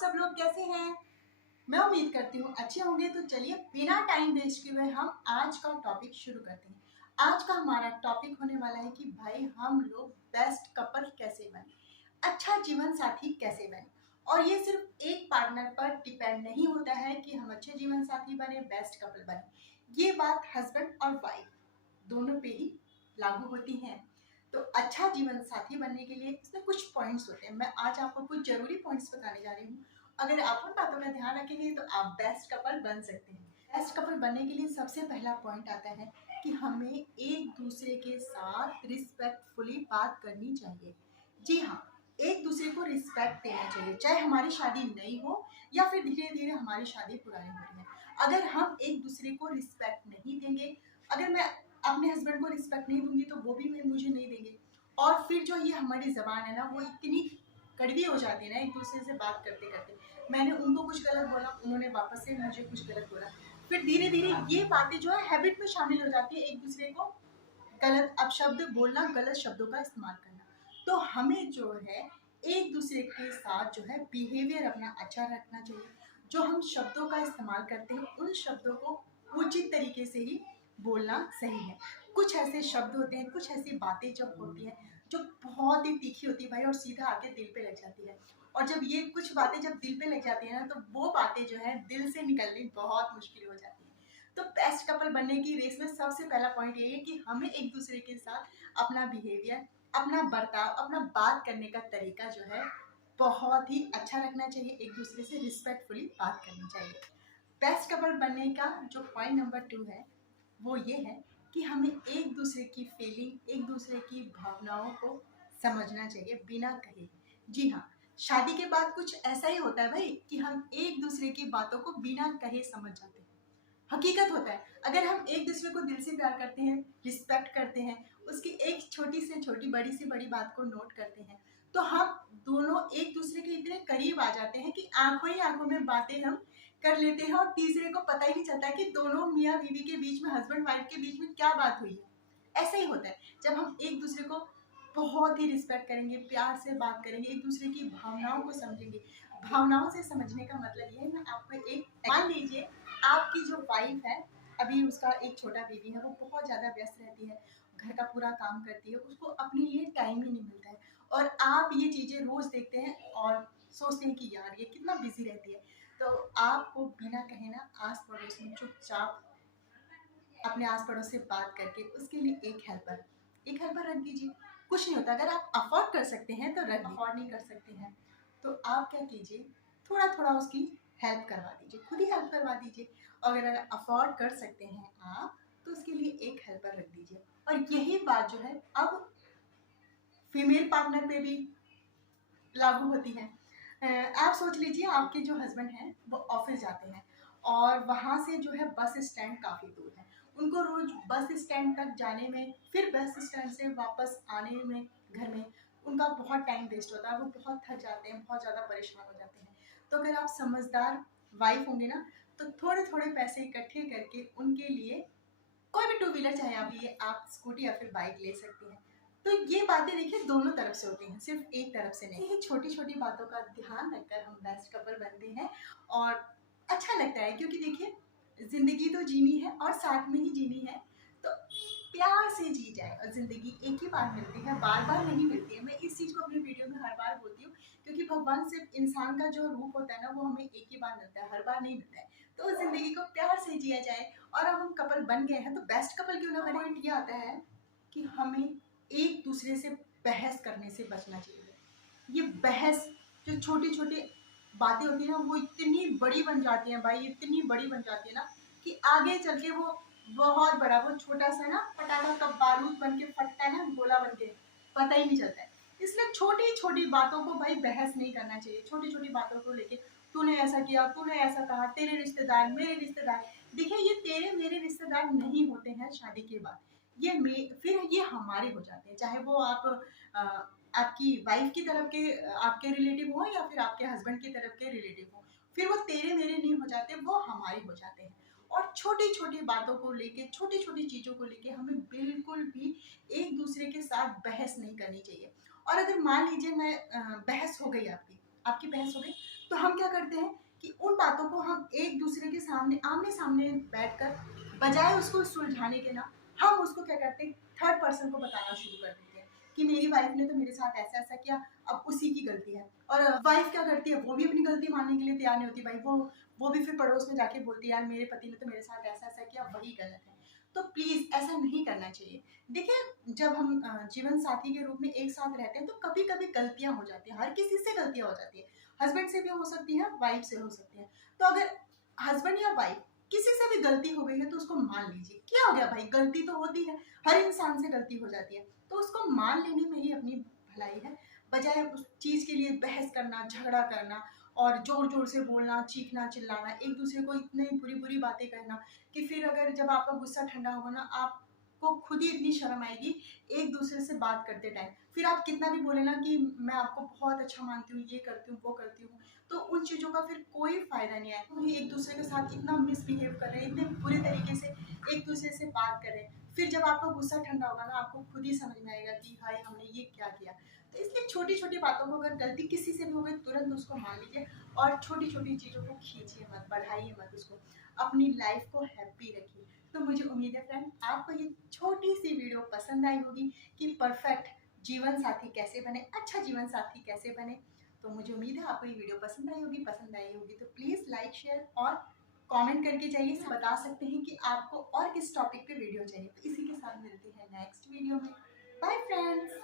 सब लोग कैसे हैं? मैं उम्मीद करती हूँ अच्छे होंगे। तो चलिए बिना टाइम वेस्ट किए हुए हम आज का टॉपिक शुरू करते हैं। आज का हमारा टॉपिक होने वाला है कि भाई हम लोग बेस्ट कपल कैसे बने, अच्छा जीवन साथी कैसे बने। और ये सिर्फ एक पार्टनर पर डिपेंड नहीं होता है कि हम अच्छे जीवन साथी बने, बेस्ट कपल बने। ये बात हस्बैंड और वाइफ दोनों पे ही लागू होती है। तो अच्छा जीवन साथी बनने के लिए इसमें कुछ पॉइंट्स होते हैं। मैं आज आपको कुछ जरूरी पॉइंट्स बताने जा रही हूँ। अगर आप उन बातों का ध्यान रखेंगे तो आप बेस्ट कपल बन सकते हैं। बेस्ट कपल बनने के लिए सबसे पहला पॉइंट आता है कि हमें एक दूसरे के साथ रिस्पेक्टफुली बात करनी चाहिए। जी हाँ, एक दूसरे को रिस्पेक्ट देना चाहिए, चाहे हमारी शादी नई हो या फिर धीरे धीरे हमारी शादी पुरानी हो रही है। अगर हम एक दूसरे को रिस्पेक्ट नहीं देंगे, अगर मैं अपने हस्बैंड को रिस्पेक्ट नहीं दूंगी तो वो भी मुझे नहीं देंगे। और फिर जो ये हमारी जबान है ना, वो इतनी कड़वी हो जाती है ना एक दूसरे से बात करते करते। मैंने उनको कुछ गलत बोला, उन्होंने वापस से मुझे कुछ गलत बोला। फिर धीरे धीरे ये बातें जो है हैबिट में शामिल हो जाती है, एक दूसरे को गलत अपशब्द बोलना, गलत शब्दों का इस्तेमाल करना। तो हमें जो है एक दूसरे के साथ जो है बिहेवियर अपना अच्छा रखना चाहिए। जो हम शब्दों का इस्तेमाल करते हैं उन शब्दों को उचित तरीके से ही बोलना सही है। कुछ ऐसे शब्द होते हैं, कुछ ऐसी बातें जब होती हैं जो बहुत ही तीखी होती है भाई, और सीधा आके दिल पे लग जाती है। और जब ये कुछ बातें जब दिल पे लग जाती है ना, तो वो बातें जो है दिल से निकलनी बहुत मुश्किल हो जाती है। तो बेस्ट कपल बनने की रेस में सबसे पहला पॉइंट ये है कि हमें एक दूसरे के साथ अपना बिहेवियर, अपना बर्ताव, अपना बात करने का तरीका जो है बहुत ही अच्छा रखना चाहिए। एक दूसरे से रिस्पेक्टफुली बात करनी चाहिए। बेस्ट कपल बनने का जो पॉइंट नंबर 2 है वो ये है कि हमें एक दूसरे की फीलिंग, एक दूसरे की भावनाओं को समझना चाहिए बिना कहे। जी हाँ, शादी के बाद कुछ ऐसा ही होता है भाई कि हम एक दूसरे की बातों को बिना कहे समझ जाते हैं। हकीकत होता है, अगर हम एक दूसरे को दिल से प्यार करते हैं, रिस्पेक्ट करते हैं, उसकी एक छोटी से छोटी, बड़ी से बड़ी बात को नोट करते हैं, तो हम दोनों एक दूसरे के इतने करीब आ जाते हैं कि आंखों ही आंखों में बातें हम कर लेते हैं और तीसरे को पता ही नहीं चलता कि दोनों मियाँ बीवी के बीच में, हस्बैंड वाइफ के बीच में क्या बात हुई है। ऐसा ही होता है जब हम एक दूसरे को बहुत ही रिस्पेक्ट करेंगे, प्यार से बात करेंगे, एक दूसरे की भावनाओं को समझेंगे। भावनाओं से समझने का मतलब ये है, मैं आपको एक मान लीजिए आपकी जो वाइफ है, अभी उसका एक छोटा बेबी है, वो बहुत ज़्यादा व्यस्त रहती है, घर का पूरा काम करती है, उसको अपने लिए टाइम ही नहीं मिलता है। और आप ये चीज़ें रोज़ देखते हैं और सोचते हैं कि यार ये कितना बिजी रहती है। तो आपको बिना कहे ना आस पड़ोस में चुपचाप अपने आस पड़ोस से बात करके उसके लिए एक हेल्पर रख दीजिए। कुछ नहीं होता, अगर आप अफोर्ड कर सकते हैं तो रख, अफोर्ड नहीं कर सकते हैं तो आप क्या कीजिए, थोड़ा थोड़ा उसकी हेल्प करवा दीजिए, खुद ही हेल्प करवा दीजिए। और अगर अफोर्ड कर सकते हैं आप तो उसके लिए एक हेल्पर रख दीजिए। और यही बात जो है अब फीमेल पार्टनर पे भी लागू होती है। आप सोच लीजिए आपके जो हस्बैंड हैं वो ऑफिस जाते हैं और वहाँ से जो है बस स्टैंड काफ़ी दूर है। उनको रोज बस स्टैंड तक जाने में, फिर बस स्टैंड से वापस आने में घर में उनका बहुत टाइम वेस्ट होता है, वो बहुत थक जाते हैं, बहुत ज़्यादा परेशान हो जाते हैं। तो अगर आप समझदार वाइफ होंगे ना, तो थोड़े थोड़े पैसे इकट्ठे करके उनके लिए कोई भी टू व्हीलर, चाहे आप लिए आप स्कूटी या फिर बाइक ले सकती हैं। तो ये बातें देखिए दोनों तरफ से होती हैं, सिर्फ एक तरफ से नहीं। ये छोटी छोटी बातों का ध्यान रखकर हम बेस्ट कपल बनते हैं और अच्छा लगता है, क्योंकि देखिए जिंदगी तो जीनी है और साथ में ही जीनी है। तो प्यार से जी जाए, और जिंदगी एक ही बार मिलती है, बार बार नहीं मिलती है। मैं इस चीज़ को अपनी वीडियो में हर बार बोलती हूँ, क्योंकि भगवान सिर्फ इंसान का जो रूप होता है ना, वो हमें एक ही बार मिलता है, हर बार नहीं मिलता है। तो जिंदगी को प्यार से जिया जाए। और अब हम कपल बन गए हैं तो बेस्ट कपल क्यों ना बने। पॉइंट ये आता है कि हमें एक दूसरे से बहस करने से बचना चाहिए। ये बहस, जो छोटी छोटी बातें होती है ना, वो इतनी बड़ी बन जाती हैं भाई, इतनी बड़ी बन जाती है ना कि आगे चल के वो बहुत बड़ा, वो छोटा सा ना पटाखा कब बारूद बन के फटता है ना, गोला बन के, पता ही नहीं चलता है। इसलिए छोटी छोटी बातों को भाई बहस नहीं करना चाहिए। छोटी छोटी बातों को लेके तूने ऐसा किया, तूने ऐसा कहा, तेरे रिश्तेदार, मेरे रिश्तेदार। देखिए ये तेरे मेरे रिश्तेदार नहीं होते हैं शादी के बाद, फिर ये हमारे हो जाते हैं। चाहे वो अ, आपकी वाइफ की तरफ के आपके रिलेटिव हो या फिर आपके हस्बैंड की तरफ के रिलेटिव हो, फिर वो तेरे मेरे नहीं हो जाते, वो हमारे हो जाते हैं। और छोटी छोटी बातों को लेके, छोटी छोटी चीज़ों को लेके हमें बिल्कुल भी एक दूसरे के साथ बहस नहीं करनी चाहिए। और अगर मान लीजिए मैं बहस हो गई, आपकी आपकी बहस हो गई, तो हम क्या करते हैं कि उन बातों को हम एक दूसरे के सामने आमने सामने बैठकर बजाय उसको सुलझाने के ना, हम उसको क्या करते हैं, थर्ड पर्सन को बताना शुरू कर देते हैं कि मेरी वाइफ ने तो मेरे साथ ऐसा ऐसा किया, अब उसी की गलती है। और वाइफ क्या करती है, वो भी अपनी गलती मानने के लिए तैयार नहीं होती भाई, वो भी फिर पड़ोस में जाके बोलती है यार मेरे पति ने तो मेरे साथ ऐसा ऐसा किया, वही गलत है। तो प्लीज ऐसा नहीं करना चाहिए। देखिए, जब हम जीवन साथी के रूप में एक साथ रहते हैं तो कभी कभी गलतियां हो जाती हैं, हर किसी से गलतियां हो जाती है, हस्बैंड से भी हो सकती है, वाइफ से हो सकती है। तो अगर हस्बैंड या वाइफ किसी से भी गलती हो गई है तो उसको मान लीजिए, क्या हो गया भाई, गलती तो होती है, हर इंसान से गलती हो जाती है, तो उसको मान लेने में ही अपनी भलाई है। बजाय उस चीज के लिए बहस करना, झगड़ा करना और जोर जोर से बोलना, चीखना, चिल्लाना, एक दूसरे को इतनी बुरी बुरी बातें कहना कि फिर अगर जब आपका गुस्सा ठंडा होगा ना, आपको खुद ही इतनी शर्म आएगी एक दूसरे से बात करते टाइम। फिर आप कितना भी बोले ना कि मैं आपको बहुत अच्छा मानती हूँ, ये करती हूँ, वो करती हूँ, तो उन चीज़ों का फिर कोई फायदा नहीं आएगा। वही एक दूसरे के साथ इतना मिसबिहेव कर रहे हैं, इतने बुरे तरीके से एक दूसरे से बात कर रहे हैं, फिर जब आपका गुस्सा ठंडा होगा ना, आपको खुद ही समझ में आएगा कि हाय हमने ये क्या किया। तो इसलिए छोटी छोटी बातों को अगर गलती किसी से भी हो गई, तुरंत उसको मान लीजिए और छोटी छोटी चीज़ों को खींचिए मत, बढ़ाइए मत उसको, अपनी लाइफ को हैप्पी रखिए। तो मुझे उम्मीद है फ्रेंड आपको ये छोटी सी वीडियो पसंद आई होगी कि परफेक्ट जीवन साथी कैसे बने, अच्छा जीवन साथी कैसे बने। तो मुझे उम्मीद है आपको ये वीडियो पसंद आई होगी। पसंद आई होगी तो प्लीज़ लाइक, शेयर और कमेंट करके जाइए, बता सकते हैं कि आपको और किस टॉपिक पे वीडियो चाहिए। तो इसी के साथ मिलते हैं नेक्स्ट वीडियो में। Bye friends.